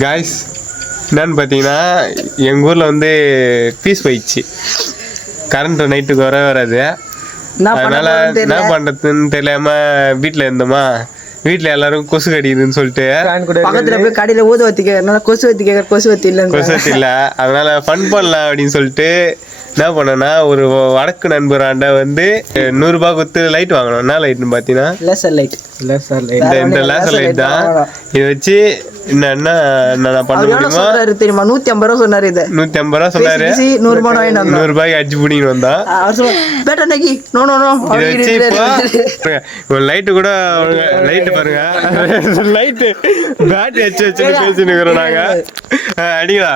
Guys என்னன்னு பார்த்தீங்கன்னா எங்கள் ஊரில் வந்து பீஸ் போயிடுச்சு. கரண்ட் நைட்டுக்கு வராது. அதனால என்ன பண்ணுறதுன்னு தெரியாம வீட்டில் இருந்தோமா. வீட்டில் எல்லாரும் கொசு கடிக்குதுன்னு சொல்லிட்டு பக்கத்துல போய் கடையில் ஊதுவத்தி கேட்கறதுனால கொசுவத்தி இல்லை. அதனால ஃபன் பண்ணலாம் அப்படின்னு சொல்லிட்டு என்ன பண்ணோன்னா ஒரு வடக்கு நண்பராண்ட வந்து 100 ரூபாய் கொடுத்து லைட் வாங்கணும். என்ன லைட்னு பார்த்தீங்கன்னா லேசர் லைட். இந்த லேசர் லைட் தான். இதை வச்சு என்ன பண்ண முடியுமா தெரியுமா? 150 ரூபா சொன்னாரு. இது 150 ரூபா சொன்னாரு. 100 ரூபாய்க்கு அடிச்சு பிடிங்க வந்தா. இதை வச்சு இப்போ லைட்டு கூட லைட்டு பாருங்க. லைட்டு பேட்டரி வச்சு பேசிட்டு இருக்கிறோம் நாங்க. அடிங்களா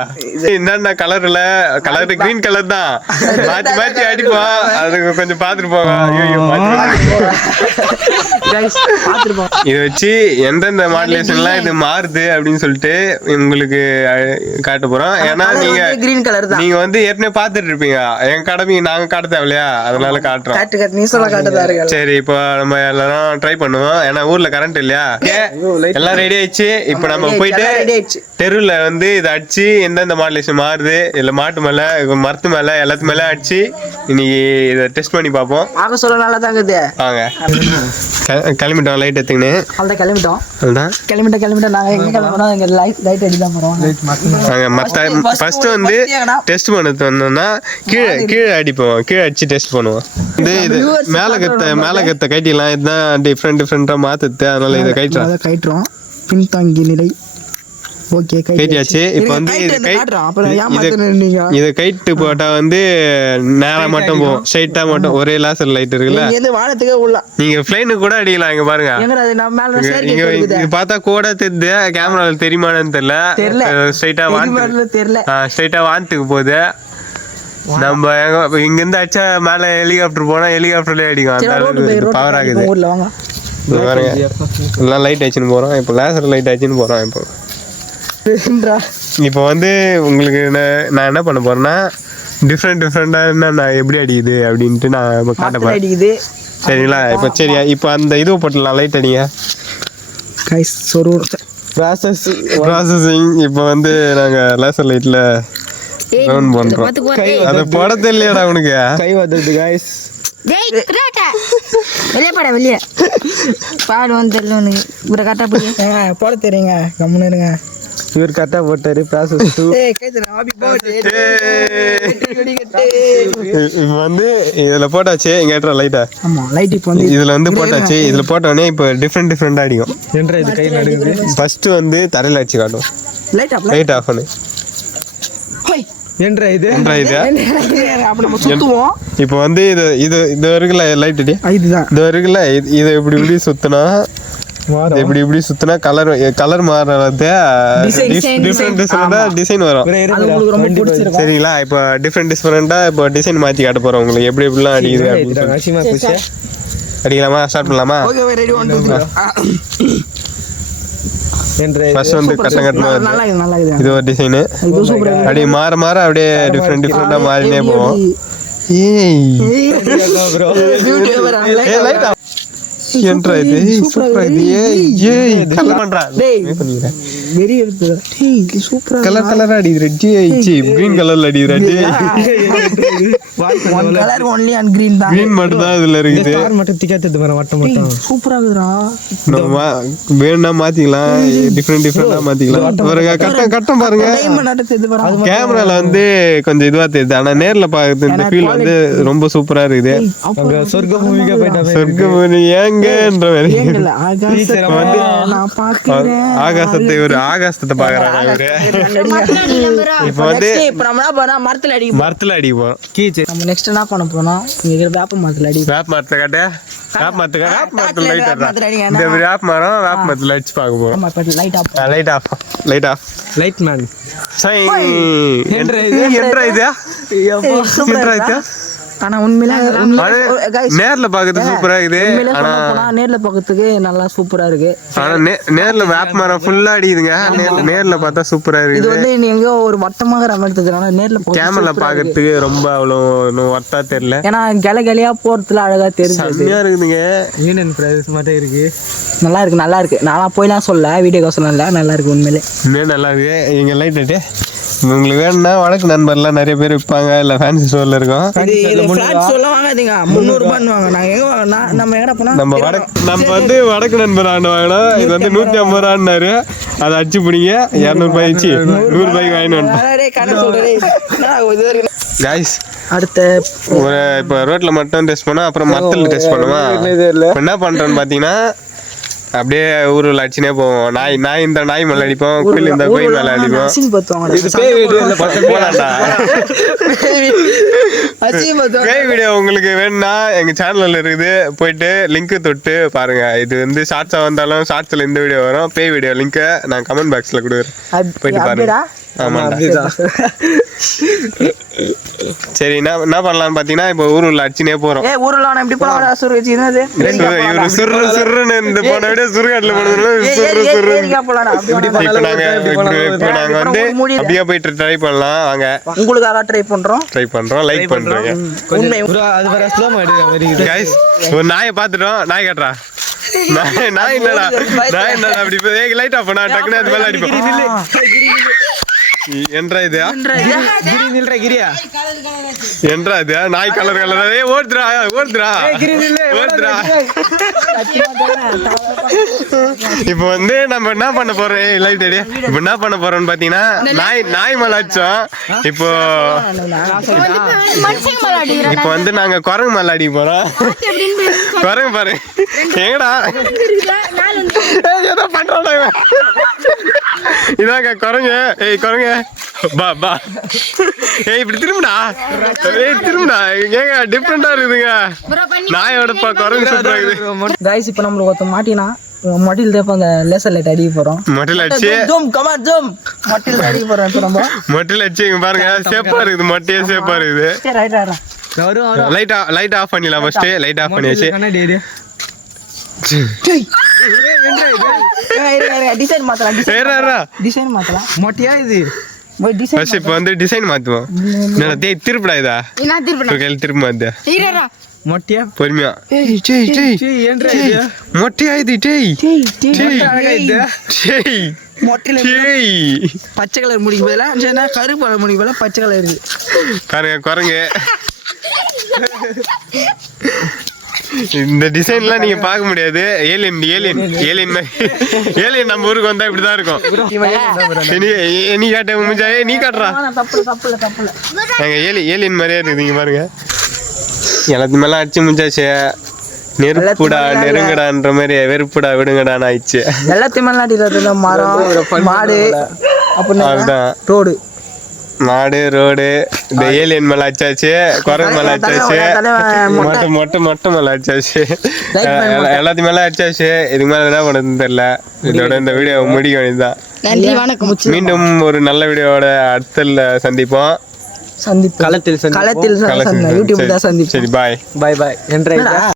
என்னென்ன கலர்ல கலர் கிரீன் கலர் தான் மாத்தி மாத்தி அடிப்போம். அதுக்கு கொஞ்சம் பாத்துட்டு போங்க. இதை வச்சு எந்தெந்த மாடுலேஷன்லாம் இது மாறுது அப்படின்னு சொல்லிட்டு உங்களுக்கு காட்ட போறோம். ஏன்னா நீங்க வந்து ஏற்கனவே பாத்துட்டு இருப்பீங்க. என் கடமை நாங்க காட்ட தேவையில்லையா, அதனால காட்டுறோம். சரி இப்போ நம்ம எல்லாரும் ட்ரை பண்ணுவோம். ஏன்னா ஊர்ல கரண்ட் இல்லையா. எல்லாம் ரெடி ஆயிடுச்சு. இப்போ நம்ம போயிட்டு தெருவில் வந்து இதை அடிச்சு எந்தெந்த மாடுலேஷன் மாறுது இல்ல மாட்டு மேல மரத்து மேல எல்லாத்து மேல அடிச்சு இன்னைக்கு இதை டெஸ்ட் பண்ணி பார்ப்போம். நல்லா தாங்க. வாங்க கிளம்பிட்டோம். லைட் எடுத்துக்கின்னு கிளம்பிட்டோம். நாங்க எங்க கிளம்புறோம்? எங்க லைட் அடி தான் போறோம். ஃபர்ஸ்ட் வந்து டெஸ்ட் பண்ணது வந்தோம்னா கீழே அடிப்போம். கீழே அடிச்சு டெஸ்ட் பண்ணுவோம். இது மேல கத்த கைட்டிலாம் இதுதான் டிஃப்ரெண்டா மாத்துது. அதனால இதை கைட்டுறோம். பின்தாங்கி நிலை. ஓகே கைட்டியாச்சு. இப்போ வந்து இதை கைட்டு போட்டா வந்து நேரா மட்டும் போகும். ஸ்ட்ரைட்டா மட்டும் ஒரே லேசர் லைட் இருக்குல்ல. நீங்க பிளைனுக்கு கூட அடிக்கலாம். இங்க பாருங்க. இங்க பார்த்தா கூட தெரியுது. கேமரால தெரியுமான்னு தெரியல. ஸ்ட்ரைட்டா வானத்துக்கு போகுது. நம்ம இங்க இருந்து அடிச்சா மேல ஹெலிகாப்டர் போனா ஹெலிகாப்டர்லயே அடிக்கும். பவர் ஆகுது. எல்லாம் லைட் ஆச்சுன்னு போறோம். இப்போ லேசர் லைட் ஆச்சுன்னு போறோம். இப்போ வந்து உங்களுக்கு நான் என்ன பண்ண போறேன்னா டிஃப்ரெண்டா நான் எப்படி அடிக்குது அப்படின்ட்டு நான் காட்ட போறேன். சரிங்களா? இப்போ சரியா இப்போ அந்த இது போட்டுலாம் லைட் அடிங்க. ப்ராசஸிங் இப்போ வந்து நாங்க லேசர் லைட்ல ரவுண்ட் பண்றோம். அது போட தெரியலையாடா உனக்கு? கை வந்துடுது गाइस. வெளியே பாடு வந்து உனக்கு ஒரு கரெக்டா போட தெரியுங்க. கம்முன்னு இருங்க. இவர் கரெக்டா போட்டாரு. ப்ராசஸ் 2 இப்போ வந்து இதுல போட்டாச்சு. இங்க ஏற்றா லைட்டா. ஆமா லைட் இப்போ வந்து இதுல வந்து போட்டாச்சு. இதுல போட்டோனே இப்போ டிஃப்ரெண்டா அடிக்கும். என்ற இது கை நடுங்குது. ஃபர்ஸ்ட் வந்து தரையில அடிச்சு காட்டும். லைட் ஆஃப் பண்ணு. என்ற இது அப்ப நம்ம சுத்துவோம். இப்போ வந்து இது இருக்குல்ல லைட் அடி. இதுதான் இது இருக்குல்ல. இது இப்படி சுத்தினா இப்படி சுத்தினா கலர் மாறுறது டிசைன் வரும். சரிங்களா? இப்போ டிஃப்ரெண்டா இப்போ டிசைன் மாத்தி காட்ட போறோம் உங்களுக்கு. எப்படி எப்படிலாம் அடிக்குது அப்படின்னு அடிக்கலாமா? ஸ்டார்ட் பண்ணலாமா? ஃபர்ஸ்ட் வந்து கட்டமா இது ஒரு டிசைனு. அப்படியே மாற அப்படியே டிஃப்ரெண்டா மாறினே போவோம். லைட்டா என்றா இது சூப்பரா இது. ஏய் கலர் பண்றா. டேய் வெரி இருக்கு. டேய் சூப்பரா கலர் அடிக்குது. டேய் கிரீன் கலர்ல அடிக்குது. டேய் one colour only and green தான். கிரீன் மட்டும் தான் இதுல இருக்குது. ஸ்டார் மட்டும் திக்காத்தது வர வட்டம் மட்டும். சூப்பரா இருக்குடா. நம்ம வேணா மாத்திக்கலாம். டிஃபரண்டா மாத்திக்கலாம். ஒரு கட்டம் பாருங்க. கேமரால வந்து கொஞ்சம் இதுவா தெரியுது. ஆனா நேர்ல பாக்குறது இந்த ஃபீல் வந்து ரொம்ப சூப்பரா இருக்குது. சொர்க்க மூவிக்கு போய்ட்டா. சொர்க்க மூவி ஏங்கன்ற மாதிரி ஆகாசத்தை ஒரு ஆகாசத்தை பாக்குறாங்க. இப்போ வந்து மரத்துல அடிப்போம். நம்ம நெக்ஸ்ட் என்ன பண்ண போறோம்? இங்க வேப்ப மரத்துல அடி. வேப்ப மரத்தை காட்ட. வேப்ப மரத்துல லைட் அடிங்க. இந்த வேப்ப மரத்துல அடிச்சு பார்க்க போறோம். Light off light man. ஆனா உண்மையில நேர்ல பாக்குறது சூப்பரா இருக்குது. ஆனா நேர்ல பாக்கிறதுக்கு நல்லா சூப்பரா இருக்கு. ஆனா நேர்ல வேப்ப மரம் ஃபுல்லா அடிக்குதுங்க. நேர்ல பார்த்தா சூப்பரா இருக்கு. இது வந்து நீ எங்க ஒரு வட்டமாக ரமத்துறதுனால நேர்ல கேமரா பாக்கிறதுக்கு ரொம்ப அவ்வளவு வட்டா தெரியல. ஏன்னா கெலையா போறதுல அழகா தெரியுது. செம்மையா இருக்குதுங்க. யூனியன் பிரதேச மாதிரி இருக்கு. நல்லா இருக்கு. நானா போய்லாம் சொல்ல வீடியோ சொல்லல, நல்லா இருக்கு உண்மையிலே. நல்லா இருக்கு. எங்க லைட் அடி உங்களுக்கு வேணும்னா வடக்கு நண்பர்லாம் நிறைய பேர் விற்பாங்க. இல்லை ஃபேன்சி ஸ்டோர்ல இருக்கும். நம்ம வந்து வடக்கு நண்பர் ஆண்டு வாங்கினோம். இது வந்து 150 ரூபான்னாரு. அதை அடிச்சு பிடிங்க 200 ரூபாய் ஆச்சு. 100 ரூபாய்க்கு வாங்கினோம். கைஸ் அடுத்த இப்போ ரோட்ல மட்டும் டெஸ்ட் பண்ணோம். அப்புறம் மரத்தில் டெஸ்ட் பண்ணுவோம். என்ன பண்றோன்னு பாத்தீங்கன்னா அப்படியே ஊருல அடிச்சுனே போவோம். நாய் இந்த நாய் மேல அடிப்போம். கோயில் இந்த கோயில் மேல அடிப்போம். பேய் வீடியோ உங்களுக்கு வேணும்னா எங்க சேனல்ல இருக்குது, போயிட்டு லிங்க் தொட்டு பாருங்க. இது வந்து ஷார்ட்ஸா வந்தாலும் ஷார்ட்ஸ்ல இந்த வீடியோ வரும். பேய் வீடியோ லிங்க் நான் கமெண்ட் பாக்ஸ்ல கொடுக்குறேன், போயிட்டு பாருங்க. சரி என்ன பண்ணலாம்னு பாத்தீங்கன்னா இப்போ ஊருல அடிச்சுனே போறோம். இந்த போன விட சுருகாட்டுல நாங்க வந்து அப்படியே போயிட்டு ட்ரை பண்ணலாம் வாங்க. உங்களுக்காக ட்ரை பண்றோம், லைக் பண்றோங்க. ஒரு நாயை பாத்துட்டோம். நாய் கட்டுறா நாய் என்னடா அப்படி லைட் ஆஃப் பண்ணா டக்குனு அது மேல அடிப்போம். என்றா இது என்றா இது நாய் கலர் ஓடுறா இப்ப வந்து நம்ம என்ன பண்ண போறோம்? லைட் அடி. இப்ப என்ன பண்ண போறோம்னு பாத்தீங்கன்னா நாய் மேல அடிச்சோம். இப்போ வந்து நாங்க குரங்கு மேல அடிக்க போறோம். குரங்கு பாரு எங்கடா ஏதோ பண்றோம். இதாங்க குரங்கு. குரங்கு பா இப்படி திரும்புடா. திரும்புடா. ஏங்க டிஃப்ரெண்டா இருக்குதுங்க. நாயோட குரங்கு சூப்பரா இருக்குது. गाइस இப்போ நம்ம ஒருத்த மாட்டினா மட்டில் தேப்ப அந்த லேசர் லைட் அடிக்க போறோம். மட்டில் அடிச்சு மட்டில் அடிக்க போறோம். இப்போ நம்ம மட்டில் அடிச்சு இங்க பாருங்க சேப்பா இருக்குது. மட்டியே சேப்பா இருக்குது. லைட் ஆஃப் பண்ணிடலாம். ஃபர்ஸ்ட் லைட் ஆஃப் பண்ணியாச்சு. டிசைன் மாத்தலாம். மொட்டையா இது இப்ப வந்து டிசைன் மாத்துவோம். திருப்படா இதா திரும்ப மாத்து மொட்டையா பொறுமையா. மொட்டையா இது பச்சை கலர் முடிக்கு பதிலா கருப்பு கலர் முடிக்கு பதிலா பச்சை கலர் இருக்கு. பாருங்க குரங்கு. இந்த டிசைன்லாம் நீங்க பார்க்க முடியாது. ஏலியன் நம்ம ஊருக்கு வந்தா இப்படிதான் இருக்கும். நீ காட்ட முடிஞ்சா நீ காட்டுறா. ஏலியன் மாதிரியே இருக்குது பாருங்க. எல்லாத்து மேல அடிச்சு முடிஞ்சாச்சு. நெருப்புடா நெருங்கடான்ற மாதிரி வெறுப்புடா விடுங்கடான்னு ஆயிடுச்சு. எல்லாத்தையும் மேல அடிக்கிறது மரம் மாடு அதுதான் ரோடு. மாடு ரோடு இந்த ஏலியன் மேல அடிச்சாச்சு. குரங்கு மேல அடிச்சாச்சு. மொட்டை மேல அடிச்சாச்சு. எல்லாத்தையும் மேல அடிச்சாச்சு. இதுக்கு மேல என்ன பண்ணுறதுன்னு தெரியல. இதோட இந்த வீடியோ முடிக்க வேண்டியதுதான். மீண்டும் ஒரு நல்ல வீடியோவோட அடுத்த சந்திப்போம். களத்தில் யூடியூப் தான் சந்திப்போம். சரி பாய். என்ற